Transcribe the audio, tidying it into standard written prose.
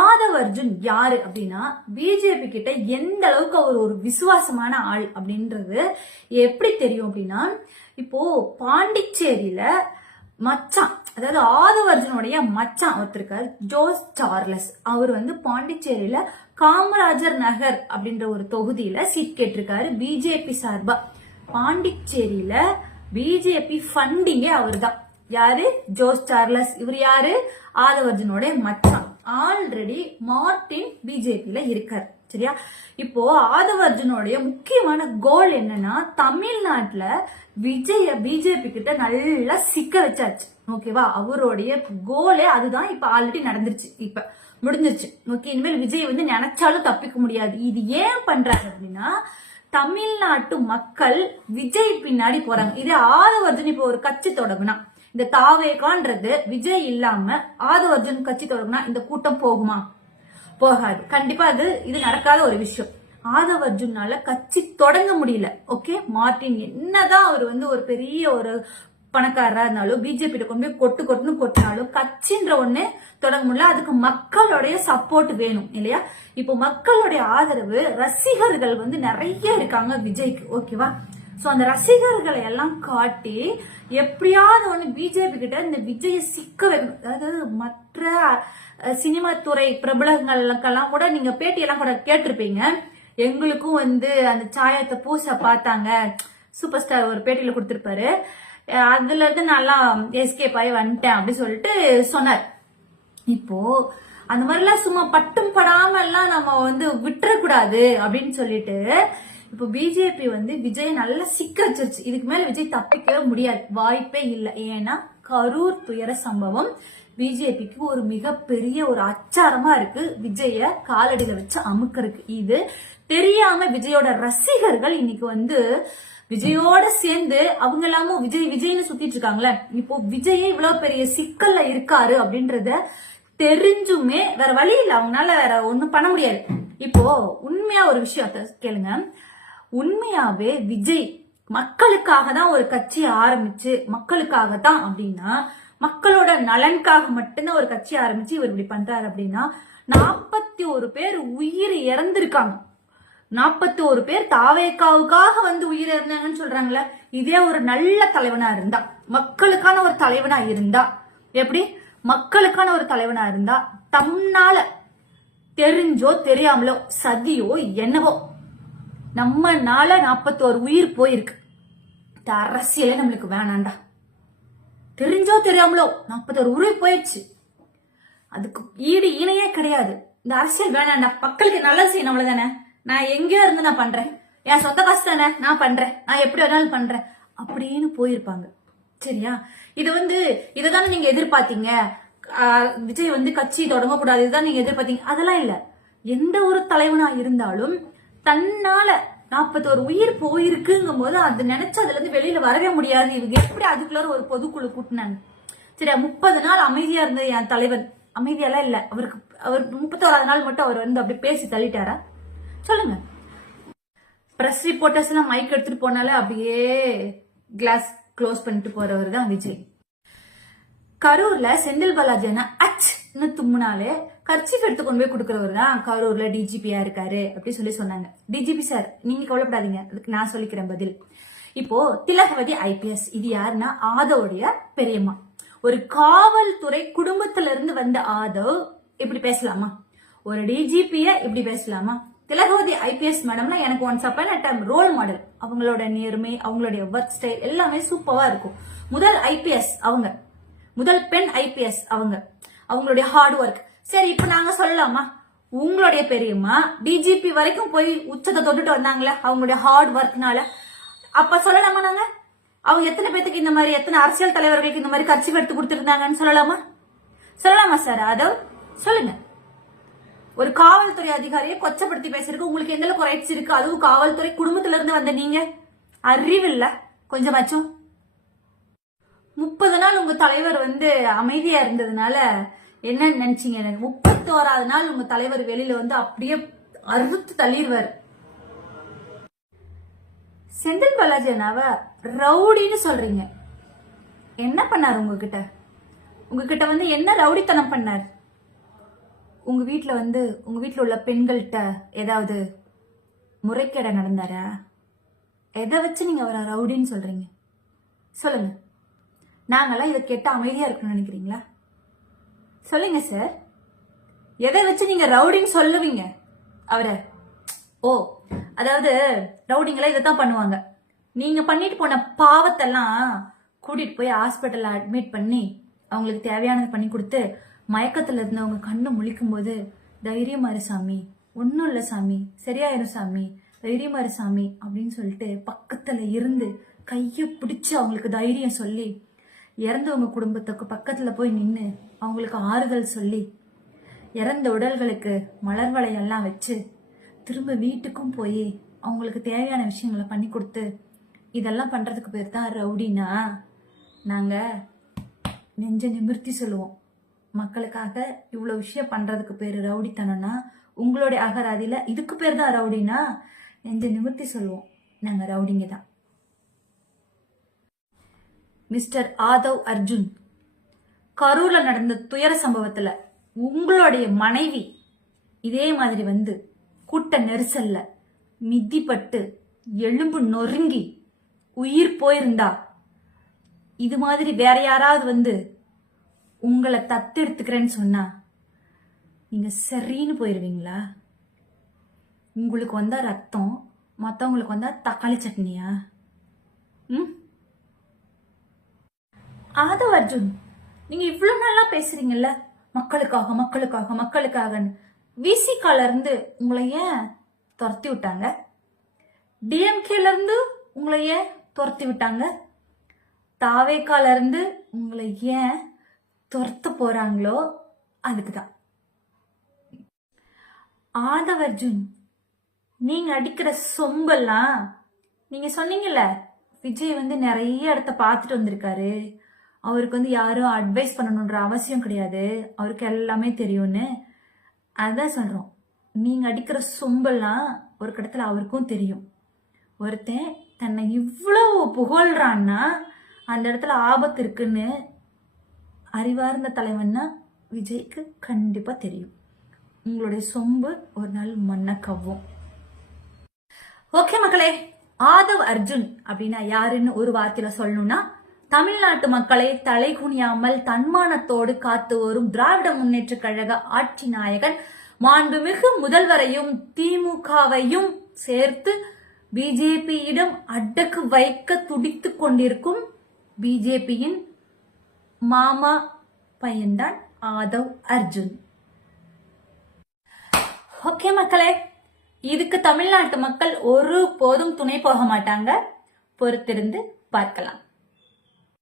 ஆதவ் அர்ஜுன் யாரு அப்படின்னா பிஜேபி கிட்ட எந்த அளவுக்கு அவர் ஒரு விசுவாசமான ஆள் அப்படின்றது எப்படி தெரியும் அப்படின்னா, இப்போ பாண்டிச்சேரியில மச்சான், அதாவது ஆதவ் அர்ஜுனுடைய மச்சான் ஒருத்தருக்கார் ஜோஸ் சார்லஸ். அவர் வந்து பாண்டிச்சேரியில காமராஜர் நகர் அப்படின்ற ஒரு தொகுதியில சீட் கேட்டிருக்காரு பிஜேபி சார்பா. பாண்டிச்சேரியில பிஜேபி ஃபண்டிங்கே அவர் தான். யாரு? Jose Charles. இவர் யாரு? ஆதவ் அர்ஜுனோட மச்சான். ஆல்ரெடி மார்டின் பிஜேபியில இருக்காரு. சரியா? இப்போ ஆதவ் அர்ஜுனோடைய முக்கியமான கோல் என்னன்னா, தமிழ்நாட்டுல விஜய பிஜேபி கிட்ட நல்லா சிக்க வச்சாச்சு. ஓகேவா? அவருடைய கோலே அதுதான். இப்ப ஆல்ரெடி நடந்துருச்சு, இப்ப முடிஞ்சிருச்சு. ஓகே, இனிமேல் விஜய் வந்து நினைச்சாலும் தப்பிக்க முடியாது. இது ஏன் பண்றாங்க அப்படின்னா, தமிழ்நாட்டு மக்கள் விஜய் பின்னாடி போறாங்க. இது ஆதவ் அர்ஜுன் இப்போ ஒரு கட்சி தொடங்குனா, இந்த தாவேகான்றது விஜய் இல்லாம ஆதவ் அர்ஜுன் கட்சி தொடங்குனா இந்த கூட்டம் போகுமா? போகாது. கண்டிப்பா இது நடக்காத ஒரு விஷயம். ஆதவ் அர்ஜுனால கட்சி தொடங்க முடியல. ஓகே, மார்டின் என்னதான் அவர் வந்து ஒரு பெரிய ஒரு பணக்காரரா இருந்தாலும் பிஜேபி கொண்டு போய் கொட்டுன்னு கொட்டினாலும் கட்சின்ற ஒண்ணு தொடங்க முடியல. அதுக்கு மக்களுடைய சப்போர்ட் வேணும் இல்லையா? இப்போ மக்களுடைய ஆதரவு, ரசிகர்கள் வந்து நிறைய இருக்காங்க விஜய்க்கு. ஓகேவா? சோ அந்த ரசிகர்களை எல்லாம் காட்டி எப்படியாவது ஒண்ணு பிஜேபி கிட்ட இந்த விஜய சிக்க வைக்கணும். அதாவது மற்ற சினிமா துறை பிரபலங்களுக்கெல்லாம் கூட நீங்க பேட்டி எல்லாம் கூட கேட்டிருப்பீங்க. எங்களுக்கும் வந்து அந்த சாயத்தை பூச பார்த்தாங்க, சூப்பர் ஸ்டார் ஒரு பேட்டியில கொடுத்திருப்பாரு. அதுல இருந்து நல்லா எஸ்கேப் ஆகி வந்துட்டேன் அப்படி சொல்லிட்டு சொன்னார். இப்போ அந்த மாதிரிலாம் சும்மா பட்டும் படாம எல்லாம் நம்ம வந்து விட்டுறக்கூடாது அப்படின்னு சொல்லிட்டு இப்போ பிஜேபி வந்து விஜய் நல்லா சிக்க வச்சிருச்சு. இதுக்கு மேல விஜய் தப்பிக்கவே முடியாது, வாய்ப்பே இல்லை. ஏன்னா கரூர் துயர சம்பவம் பிஜேபிக்கு ஒரு மிகப்பெரிய ஒரு அச்சாரமா இருக்கு. விஜய காலடியில வச்சு அமுக்கருக்கு. இது தெரியாம விஜயோட ரசிகர்கள் இன்னைக்கு வந்து விஜயோட சேர்ந்து அவங்க எல்லாமும் விஜய்னு சுத்திட்டு இருக்காங்களே. இப்போ விஜயே இவ்வளவு பெரிய சிக்கல்ல இருக்காரு அப்படின்றத தெரிஞ்சுமே வேற வழி இல்லை, அவங்களால வேற ஒண்ணும் பண்ண முடியாது. இப்போ உண்மையா ஒரு விஷயத்த கேளுங்க. உண்மையாவே விஜய் மக்களுக்காக தான் ஒரு கட்சி ஆரம்பிச்சு, மக்களுக்காக தான் அப்படின்னா, மக்களோட நலனுக்காக மட்டும்தான் ஒரு கட்சி ஆரம்பிச்சு இவர் இப்படி பண்றாரு அப்படின்னா, 41 பேர் உயிர் இறந்திருக்காங்க. 41 பேர் தாவேக்காவுக்காக வந்து உயிர் இறந்தாங்கன்னு சொல்றாங்களே. இதே ஒரு நல்ல தலைவனா இருந்தா, மக்களுக்கான ஒரு தலைவனா இருந்தா, எப்படி மக்களுக்கான ஒரு தலைவனா இருந்தா, தம்னால தெரிஞ்சோ தெரியாமலோ சதியோ என்னவோ நம்மனால 41 உயிர் போயிருக்கு. இந்த அரசியலே நம்மளுக்கு வேணாண்டா. தெரிஞ்சோ தெரியாமலோ 41 உயிர் போயிடுச்சு. அதுக்கு ஈடு இணையே கிடையாது. இந்த அரசியல் வேணாண்டா. மக்களுக்கு நல்லது செய்யணும், அவ்வளவுதானே. நான் எங்கேயோ இருந்து நான் பண்றேன், என் சொந்த காசு தானே நான் பண்றேன், நான் எப்படி வேணாலும் பண்றேன் அப்படின்னு போயிருப்பாங்க. சரியா? இது வந்து இதைதானே நீங்க எதிர்பார்த்தீங்க. விஜய் வந்து கட்சி தொடங்கக்கூடாது, இதுதான் நீங்க எதிர்பார்த்தீங்க. அதெல்லாம் இல்ல. எந்த ஒரு தலைவனா இருந்தாலும் தன்னால 41 உயிர் போயிருக்குங்கும் போது அது நினைச்சு அதுல இருந்து வெளியில வரவே முடியாது. இவங்க எப்படி அதுக்குள்ள ஒரு பொதுக்குழு கூட்டினாங்க? சரியா? 30 நாள் அமைதியா இருந்த என் தலைவன் அமைதியெல்லாம் இல்ல. அவர் 31வது நாள் மட்டும் அவர் வந்து அப்படி பேசி தள்ளிட்டாரா? சொல்லுங்க. பிரஸ் ரிப்போர்ட்டர்ஸ் எல்லாம் மைக் எடுத்துட்டு போனால அப்படியே கிளாஸ் க்ளோஸ் பண்ணிட்டு போறவர் தான் விஜய். கரூர்ல செந்தில் பாலாஜினா அச்னு தும்முனாலே கர்ச்சீஃப் எடுத்து கொண்டு போய் கொடுக்கறவர் தான் கரூர்ல டிஜிபியா இருக்காரு அப்படி சொன்னாங்க. டிஜிபி சார், நீங்க கவலைப்படாதீங்க, அதுக்கு நான் சொல்லிக்கிறேன் பதில். இப்போ திலகவதி ஐபிஎஸ், இது யாருன்னா ஆதவுடைய பெரியம்மா. ஒரு காவல்துறை குடும்பத்துல இருந்து வந்த ஆதவ் இப்படி பேசலாமா? ஒரு டிஜிபிய இப்படி பேசலாமா? திலகவதி ஐபிஎஸ் மேடம்னா எனக்கு once upon a time role model. அவங்களோட நேர்மை, அவங்களுடைய ஒர்க் ஸ்டைல் எல்லாமே சூப்பரா இருக்கும். முதல் ஐபிஎஸ் அவங்க, முதல் பெண் ஐபிஎஸ் அவங்க, அவங்களுடைய ஹார்ட் ஒர்க். சரி, இப்ப நாங்க சொல்லலாமா உங்களுடைய பெரியம்மா டிஜிபி வரைக்கும் போய் உச்சத்தை தொட்டுட்டு வந்தாங்களே அவங்களுடைய ஹார்ட் ஒர்க்னால? அப்ப சொல்லலாமா நாங்க அவங்க எத்தனை பேத்துக்கு இந்த மாதிரி, எத்தனை அரசியல் தலைவர்களுக்கு இந்த மாதிரி கட்சி எடுத்து கொடுத்துருந்தாங்கன்னு சொல்லலாமா? சொல்லலாமா சார்? ஆதவ் சொல்லுங்க. ஒரு காவல்துறை அதிகாரியை கொச்சப்படுத்தி பேசுறதுக்கு உங்களுக்கு எந்த அளவுக்கு ரைட்ஸ் இருக்கு? அதுவும் காவல்துறை குடும்பத்துல இருந்து வந்த நீங்க. அறிவு இல்ல கொஞ்சமாச்சும்? 30 நாள் உங்க தலைவர் வந்து அமைதியா இருந்ததுனால என்ன நினைச்சீங்க? 31வது நாள் உங்க தலைவர் வெளியில வந்து அப்படியே அறுத்து தள்ளிடுவாரு. செந்தில் பாலாஜி அண்ணாவை ரவுடின்னு சொல்றீங்க. என்ன பண்ணாரு உங்ககிட்ட? உங்ககிட்ட வந்து என்ன ரவுடித்தனம் பண்ணார்? உங்க வீட்ல உங்க வீட்ல உள்ள பெண்கள்கிட்ட ஏதாவது முறைகேட நடந்தாரா? எதை வச்சு நீங்க அவரை ரவுடின்னு சொல்றீங்க? சொல்லுங்க. நாங்கெல்லாம் இதை கேட்டு அமைதியா இருக்கணும்னு நினைக்கிறீங்களா? சொல்லுங்க சார். எதை வச்சு நீங்க ரவுடின்னு சொல்லுவீங்க அவரை? ஓ, அதாவது ரவுடிங்களா இதைத்தான் பண்ணுவாங்க. நீங்க பண்ணிட்டு போன பாவத்தெல்லாம் கூட்டிட்டு போய் ஹாஸ்பிட்டல்ல அட்மிட் பண்ணி அவங்களுக்கு தேவையானது பண்ணி கொடுத்து மயக்கத்துல இருந்தவங்க கண்ணு முழிக்கும் போது தைரியமா இரு சாமி, ஒன்னும் இல்ல சாமி, சரியாயிரும் சாமி, தைரியமா இரு சாமி அப்படின்னு சொல்லிட்டு பக்கத்துல இருந்து கைய பிடிச்சு அவங்களுக்கு தைரியம் சொல்லி, இறந்தவங்க குடும்பத்துக்கு பக்கத்துல போய் நின்று அவங்களுக்கு ஆறுதல் சொல்லி, இறந்த உடல்களுக்கு மலர் வளையெல்லாம் வச்சு திரும்ப வீட்டுக்கும் போய் அவங்களுக்கு தேவையான விஷயங்களை பண்ணி கொடுத்து இதெல்லாம் பண்றதுக்கு பேர் தான் ரவுடினா? நாங்க நெஞ்ச நிமிர்த்தி சொல்லுவோம். மக்களுக்காக இவ்வளவு விஷயம் பண்றதுக்கு பேரு ரவுடித்தனம்னா உங்களுடைய அகராதியில இதுக்கு பேர் தான் ரவுடினா நெஞ்ச நிமிர்த்தி சொல்லுவோம். நாங்க ரவுடிங்க தான். மிஸ்டர் ஆதவ் அர்ஜுன், கரூர்ல நடந்த துயர சம்பவத்துல உங்களுடைய மனைவி இதே மாதிரி கூட்ட நெரிசல்ல மிதிப்பட்டு எலும்பு நொறுங்கி உயிர் போயிருந்தா இது மாதிரி வேற யாராவது உங்களை தத்தெடுத்துக்கிறேன்னு சொன்னா நீங்க சரின்னு போயிருவீங்களா? உங்களுக்கு வந்தா ரத்தம், மத்தவங்களுக்கு வந்தா தக்காளி சட்னியா? ஆதவ் அர்ஜுன், நீங்க இவ்வளவு நல்லா பேசுறீங்கல்ல, மக்களுக்காக மக்களுக்காக மக்களுக்காகன்னு. விசிகால இருந்து உங்களை ஏன் துரத்தி விட்டாங்க? டிஎம்கேல இருந்து உங்களை ஏன் துரத்தி விட்டாங்க? தாவேக்கால இருந்து உங்களை ஏன் துரத்த போறாங்களோ அதுக்குதான். ஆதவ் அர்ஜுன், நீங்க அடிக்கிற சொம்பெல்லாம், நீங்க சொன்னீங்கல்ல விஜய் நிறைய இடத்த பார்த்துட்டு வந்திருக்காரு, அவருக்கு யாரும் அட்வைஸ் பண்ணணும்ன்ற அவசியம் கிடையாது, அவருக்கு எல்லாமே தெரியும்னு. அதான் சொல்றோம். நீங்க அடிக்கிற சொம்பெல்லாம் ஒரு கடத்துல அவருக்கும் தெரியும். ஒருத்தன் தன்னை இவ்வளவு புகழ்றான்னா அந்த இடத்துல ஆபத்து இருக்குன்னு அறிவார்ந்த தலைவன்னா விஜய்க்கு கண்டிப்பா தெரியும். உங்களுடைய சொம்பு ஒரு நாள் மண்ணை கவ்வும். ஓகே மக்களே, ஆதவ் அர்ஜுன் அப்படின்னா யாருன்னு ஒரு வார்த்தையில சொல்லணும்னா, தமிழ்நாட்டு மக்களை தலைகுனியாமல் தன்மானத்தோடு காத்து வரும் திராவிட முன்னேற்ற கழக ஆட்சி நாயகன், மாண்புமிகு முதல்வரையும் திமுகவையும் சேர்த்து பிஜேபியிடம் அடக்கு வைக்க துடித்துக் கொண்டிருக்கும் பிஜேபியின் மாமா பையன்தான் ஆதவ் அர்ஜுன். ஓகே மக்களே, இதுக்கு தமிழ்நாட்டு மக்கள் ஒரு போதும் துணை போக மாட்டாங்க. பொறுத்திருந்து பார்க்கலாம்.